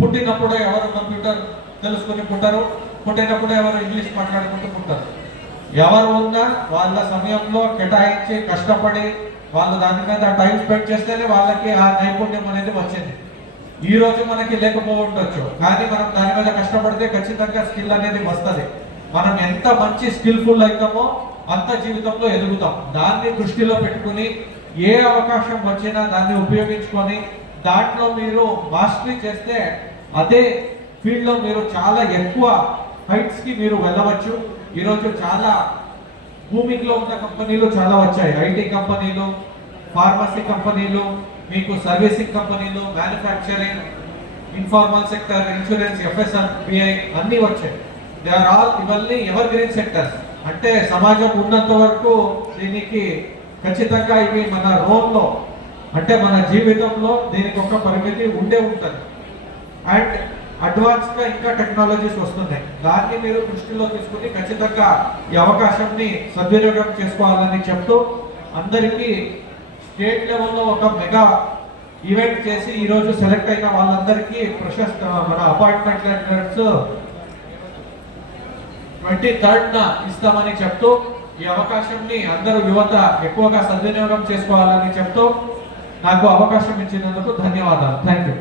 పుట్టినప్పుడు ఎవరు కంప్యూటర్ తెలుసుకుని పుట్టారు, పుట్టినప్పుడు ఎవరు ఇంగ్లీష్ మాట్లాడుకుంటూ పుట్టారు. ఎవరు ఉన్నా వాళ్ళ సమయంలో కేటాయించి కష్టపడి వాళ్ళు దాని మీద టైం స్పెండ్ చేస్తేనే వాళ్ళకి ఆ నైపుణ్యం అనేది వచ్చింది. ఈ రోజు మనకి లేకపోవచ్చు, కానీ మనం దాని మీద కష్టపడితే ఖచ్చితంగా స్కిల్ అనేది వస్తుంది. మనం ఎంత మంచి స్కిల్ఫుల్ అవుతామో అంత జీవితంలో ఎదుగుతాం. దాన్ని దృష్టిలో పెట్టుకుని ఏ అవకాశం వచ్చినా దాన్ని ఉపయోగించుకొని దాంట్లో మీరు మాస్టరీ చేస్తే అదే ఫీల్డ్లో మీరు చాలా ఎక్కువ హైట్స్కి మీరు వెళ్ళవచ్చు. ఈరోజు చాలా భూమిలో ఉన్న కంపెనీలు చాలా వచ్చాయి. ఐటీ కంపెనీలు, ఫార్మసీ కంపెనీలు, మీకు సర్వీసింగ్ కంపెనీలు, మ్యానుఫ్యాక్చరింగ్, ఇన్ఫార్మల్ సెక్టర్, ఇన్సూరెన్స్, ఎఫ్ఎస్ఎంబిఐ అన్నీ వచ్చాయి. దే ఆర్ ఆల్ ఇవన్నీ ఎవర్ గ్రీన్ సెక్టర్స్. అంటే సమాజం ఉన్నంత వరకు దీనికి ఖచ్చితంగా ఇవి మన రోల్లో అంటే మన జీవితంలో దీనికి ఒక పరిమితి ఉండే ఉంటుంది. అండ్ అడ్వాన్స్గా ఇంకా టెక్నాలజీస్ వస్తున్నాయి. దాన్ని మీరు దృష్టిలో తీసుకుని ఖచ్చితంగా ఈ అవకాశాన్ని సద్వినియోగం చేసుకోవాలని చెప్తూ అందరికీ స్టేట్ లెవెల్లో ఒక మెగా ఈవెంట్ చేసి ఈరోజు సెలెక్ట్ అయిన వాళ్ళందరికీ ప్రశస్త మన అపాయింట్మెంట్ లెటర్స్ 23rd ఇస్తామని చెప్తూ ఈ అవకాశాన్ని అందరూ యువత ఎక్కువగా సద్వినియోగం చేసుకోవాలని చెప్తూ నాకు అవకాశం ఇచ్చినందుకు ధన్యవాదాలు. Thank you.